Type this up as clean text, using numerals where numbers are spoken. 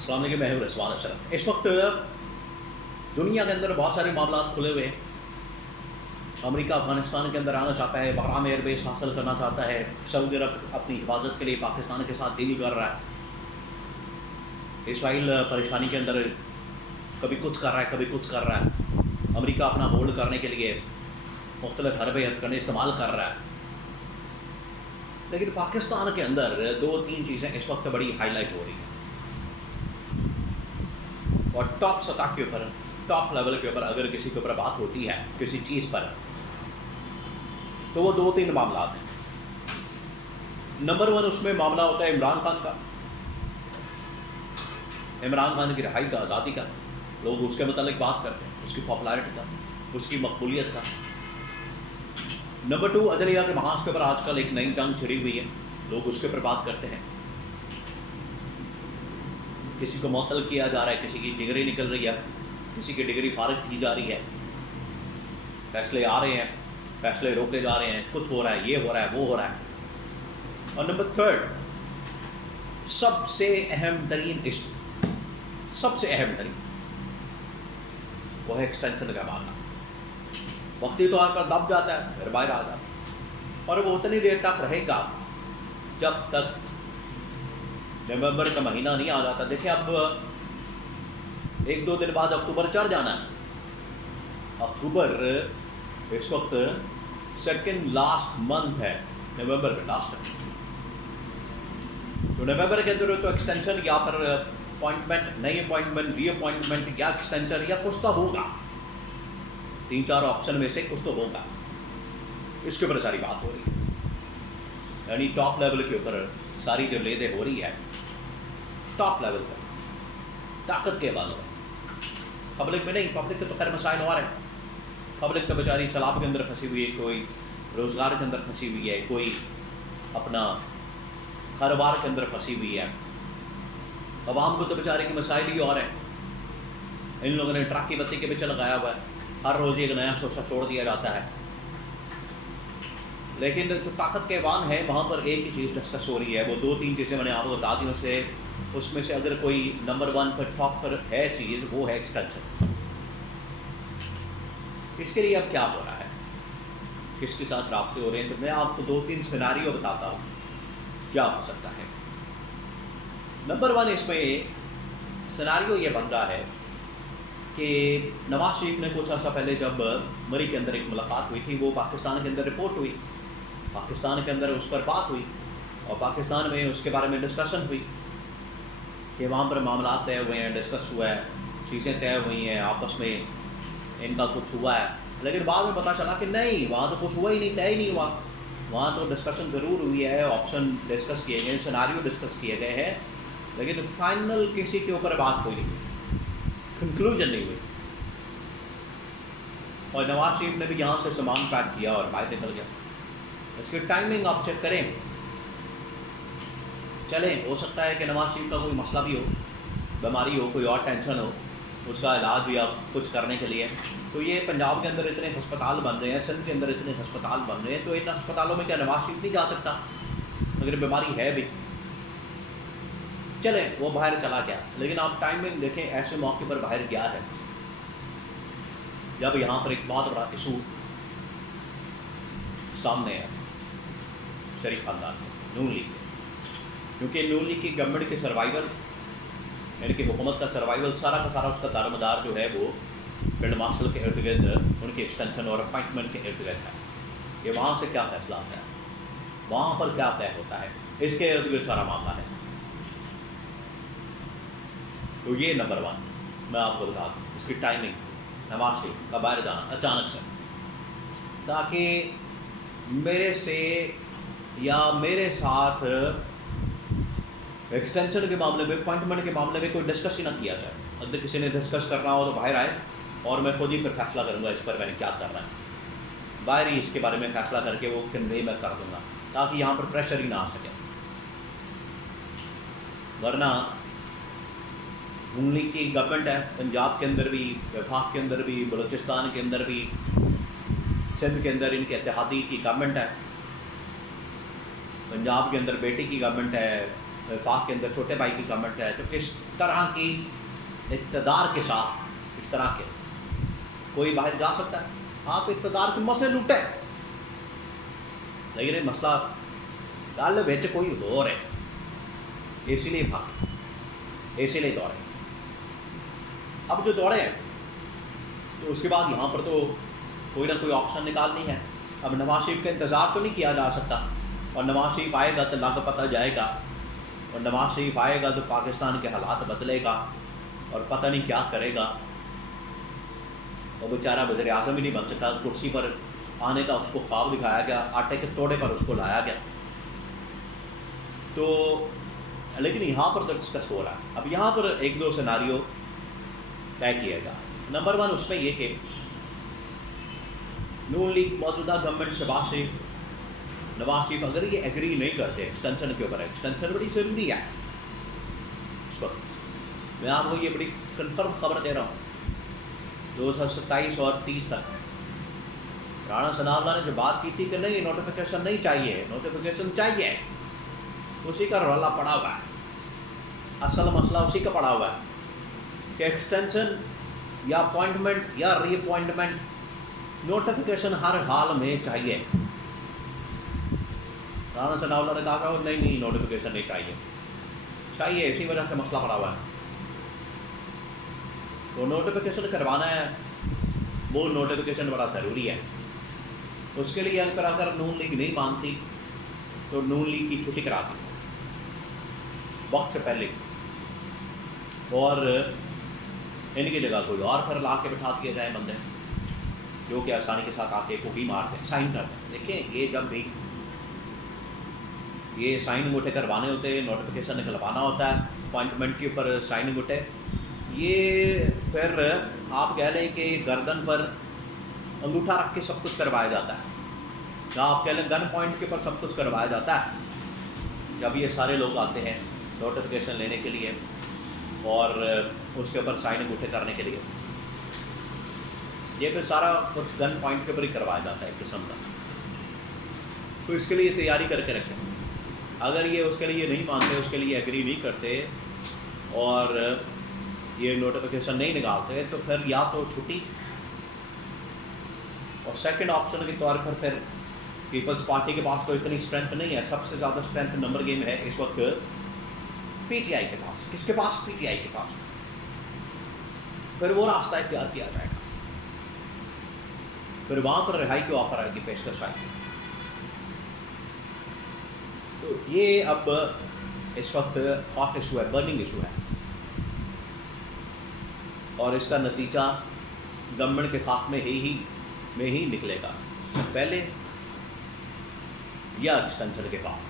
अस्सलाम वालेकुम, मैं हूं रिजवान अशरफ। इस वक्त दुनिया के अंदर बहुत सारे मामला खुले हुए हैं। अमेरिका अफगानिस्तान के अंदर आना चाहता है, बहराम एयरबेस हासिल करना चाहता है, सऊदी अरब अपनी हिफाजत के लिए पाकिस्तान के साथ डील कर रहा है, इसराइल परेशानी के अंदर कभी कुछ कर रहा है कभी कुछ कर रहा है, अमेरिका अपना होल्ड करने के लिए मुख्तलिफ हरबे हथकंडे इस्तेमाल कर रहा है। लेकिन पाकिस्तान के अंदर दो तीन चीज़ें इस वक्त बड़ी हाईलाइट हो रही हैं और टॉप सतह के ऊपर, टॉप लेवल के ऊपर अगर किसी के ऊपर बात होती है किसी चीज़ पर, तो वो दो तीन मामला हैं। नंबर वन उसमें मामला होता है इमरान खान का, इमरान खान की रिहाई का, आज़ादी का। लोग उसके मुतालिक बात करते हैं, उसकी पॉपुलैरिटी का, उसकी मकबूलियत का। नंबर टू, अदलिया के महाज के ऊपर आजकल एक नई जंग छिड़ी हुई है, लोग उसके ऊपर बात करते हैं। किसी को मुअत्तल किया जा रहा है, किसी की डिग्री निकल रही है, किसी की डिग्री फारिग की जा रही है, फैसले आ रहे हैं, फैसले रोके जा रहे हैं, कुछ हो रहा है, ये हो रहा है, वो हो रहा है। और नंबर थर्ड, सबसे अहम तरीन इशू, सबसे अहम तरीन, वो है एक्सटेंशन का मामला। वक्ती तौर पर दब जाता है, फिर बाहर आ जाता है, और वो उतनी देर तक रहेगा जब तक नवंबर का महीना नहीं आ जाता। देखिए, अब एक दो दिन बाद अक्टूबर चढ़ जाना है। अक्टूबर इस वक्त सेकंड लास्ट मंथ है, नवंबर में लास्ट है। तो नवंबर के अंदर तो एक्सटेंशन या पर अपॉइंटमेंट, नई अपॉइंटमेंट, री अपॉइंटमेंट या एक्सटेंशन या कुछ तो होगा, तीन चार ऑप्शन में से कुछ तो होगा। इसके ऊपर सारी बात हो रही है, यानी टॉप लेवल के ऊपर सारी जो लेदे हो रही है, टॉप लेवल पर ताकत के बालों में, पब्लिक में नहीं। पब्लिक के तो खैर मसाइल और हैं। पब्लिक तो बेचारी सलाब के अंदर फंसी हुई है, कोई रोज़गार के अंदर फंसी हुई है, कोई अपना कारोबार के अंदर फंसी हुई है। अवाम को तो बेचारे की मसाइल ही और हैं। इन लोगों ने ट्रक की बत्ती के पीछे लगाया हुआ है, हर रोज़ एक नया शोशा छोड़ दिया जाता है। लेकिन जो ताकत के वान है, वहाँ पर एक ही चीज़ डिस्कस हो रही है। वो दो तीन चीज़ें मैंने आपको बता दी, उसमें से अगर कोई नंबर वन पर टॉप पर है चीज़, वो है एक्सटेंशन। इसके लिए अब क्या हो रहा है, किसके साथ राब्ते हो रहे हैं, तो मैं आपको दो तीन सिनारियो बताता हूँ क्या हो सकता है। नंबर वन, इसमें सिनारियो ये बन रहा है कि नवाज शरीफ ने कुछ अर्सा पहले जब मरी के अंदर एक मुलाकात हुई थी, वो पाकिस्तान के अंदर रिपोर्ट हुई, पाकिस्तान के अंदर उस पर बात हुई और पाकिस्तान में उसके बारे में डिस्कशन हुई कि वहाँ पर मामला तय हुए हैं, डिस्कस हुआ है, चीज़ें तय हुई हैं, आपस में इनका कुछ हुआ है। लेकिन बाद में पता चला कि नहीं, वहाँ तो कुछ हुआ ही नहीं, तय ही नहीं हुआ। वहाँ तो डिस्कशन ज़रूर हुई है, ऑप्शन डिस्कस किए गए, सिनारियो डिस्कस किए गए हैं, लेकिन फाइनल किसी के ऊपर बात हुई नहीं, कंक्लूजन नहीं हुई। और नवाज शरीफ ने भी यहाँ से सामान पैक किया और बाहर निकल गया। इसकी टाइमिंग आप चेक करें, चलें, हो सकता है कि नवाज शरीफ का कोई मसला भी हो, बीमारी हो, कोई और टेंशन हो, उसका इलाज भी आप कुछ करने के लिए। तो ये पंजाब के अंदर इतने हस्पताल बन रहे हैं, सिंध के अंदर इतने हस्पताल बन रहे हैं, तो इन अस्पतालों में क्या नवाज शरीफ नहीं जा सकता अगर बीमारी है भी? चलें, वो बाहर चला गया, लेकिन आप टाइमिंग देखें, ऐसे मौके पर बाहर गया है जब यहाँ पर एक बहुत बड़ा इशू सामने है शरीफ खानदान में, नून लीग, क्योंकि नून लीग की गवर्नमेंट के सर्वाइवल, इनकी हुकूमत का सर्वाइवल, सारा का सारा उसका दारोमदार जो है वो फील्ड मार्शल के इर्द गिर्द, उनकी एक्सटेंशन और अपॉइंटमेंट के इर्द गिर्द है। कि वहाँ से क्या फैसला आता है, वहाँ पर क्या तय होता है, इसके इर्द गिर्द सारा मामला है। तो ये नंबर वन मैं आपको बता दूँ, इसकी टाइमिंग, नवाज शरीफ का बाहर जाना अचानक से, ताकि मेरे से या मेरे साथ एक्सटेंशन के मामले में, अपॉइंटमेंट के मामले में कोई डिस्कस ही ना किया जाए। अगर किसी ने डिस्कस करना हो तो बाहर आए और मैं खुद ही फिर फैसला करूँगा इस पर मैंने क्या करना है, बाहर ही इसके बारे में फैसला करके वो कन्वे मैं कर दूँगा, ताकि यहाँ पर प्रेशर ही ना आ सके। वरना नून लीग की गवर्नमेंट है, पंजाब के अंदर भी, वफाक के अंदर भी, बलूचिस्तान के अंदर भी, सिंध के अंदर इनके इत्तेहादी की गवर्नमेंट है, पंजाब के अंदर बेटी की गवर्नमेंट है, वफाक के अंदर छोटे भाई की गवर्नमेंट है, तो इस तरह की इक़्तिदार के साथ, इस तरह के कोई बाहर जा सकता है? आप इक़्तिदार की मसे लुटे, लेकिन मसला गल बिच कोई होर है, इसीलिए भागे, इसीलिए दौड़े। अब जो दौड़े हैं तो उसके बाद यहाँ पर तो कोई ना कोई ऑप्शन निकालनी है। अब नवाज शरीफ का इंतज़ार तो नहीं किया जा सकता, और नवाज शरीफ आएगा तो लग पता जाएगा, और नवाज शरीफ आएगा तो पाकिस्तान के हालात बदलेगा और पता नहीं क्या करेगा। और बेचारा वज़ीर आज़म ही नहीं बन सकता, कुर्सी पर आने का उसको ख्वाब दिखाया गया, आटे के तोड़े पर उसको लाया गया। तो लेकिन यहाँ पर तो डिस्कस हो रहा है। अब यहाँ पर एक दो सिनारियो तय किएगा। नंबर 1 उसमें ये कि नून लीग मौजूदा गवर्नमेंट शहबाज शरीफ, नवाज शरीफ अगर ये एग्री नहीं करते एक्सटेंशन के ऊपर, एक्सटेंशन बड़ी ज़रूरी है इस वक्त। मैं आपको ये बड़ी कन्फर्म खबर दे रहा हूँ, 2027 और 30 तक राणा सनाउल्लाह ने जो बात की थी कि नहीं नोटिफिकेशन नहीं चाहिए, नोटिफिकेशन चाहिए, उसी का रौला पड़ा हुआ है। असल मसला उसी का पड़ा हुआ है कि एक्सटेंशन या अपॉइंटमेंट या रीअपॉइंटमेंट नोटिफिकेशन हर हाल में चाहिए। राणा सनाउल्लाह ने कहा नहीं नोटिफिकेशन नहीं चाहिए, इसी वजह से मसला पड़ा हुआ है। तो नोटिफिकेशन करवाना है, वो नोटिफिकेशन बड़ा ज़रूरी है। उसके लिए अगर नून लीग नहीं मानती तो नून लीग की छुट्टी करा दी वक्त से पहले, और इनकी जगह कोई और फिर ला के बिठा दिए जाए बंदे जो कि आसानी के साथ आके को ही मारते हैं, साइन करते हैं। देखिए ये जब भी ये साइन अंगूठे करवाने होते हैं, नोटिफिकेशन निकलवाना होता है, अपॉइंटमेंट के ऊपर साइन अंगूठे, ये फिर आप कह लें कि गर्दन पर अंगूठा रख के सब कुछ करवाया जाता है, या आप कह लें गन पॉइंट के ऊपर सब कुछ करवाया जाता है। जब ये सारे लोग आते हैं नोटिफिकेशन लेने के लिए और उसके ऊपर साइन अंगूठे करने के लिए, ये फिर सारा कुछ गन पॉइंट के ऊपर ही करवाया जाता है एक किस्म का। तो इसके लिए तैयारी करके रखें। अगर ये उसके लिए नहीं मानते, उसके लिए एग्री नहीं करते और ये नोटिफिकेशन नहीं निकालते, तो फिर या तो छुट्टी, और सेकंड ऑप्शन के तौर पर फिर पीपल्स पार्टी के पास तो इतनी स्ट्रेंथ नहीं है। सबसे ज़्यादा स्ट्रेंथ नंबर गेम है इस वक्त पीटीआई के पास। किसके पास? पीटीआई के पास। फिर वो रास्ता इख्तियार किया जाएगा, फिर वहाँ पर रिहाई की ऑफर आएगी, पेशकश आएगी। तो ये अब इस वक्त हॉट इशू है, बर्निंग इशू है, और इसका नतीजा गवर्नमेंट के खात्मे में ही निकलेगा, पहले या एक्सटेंशन के बाद।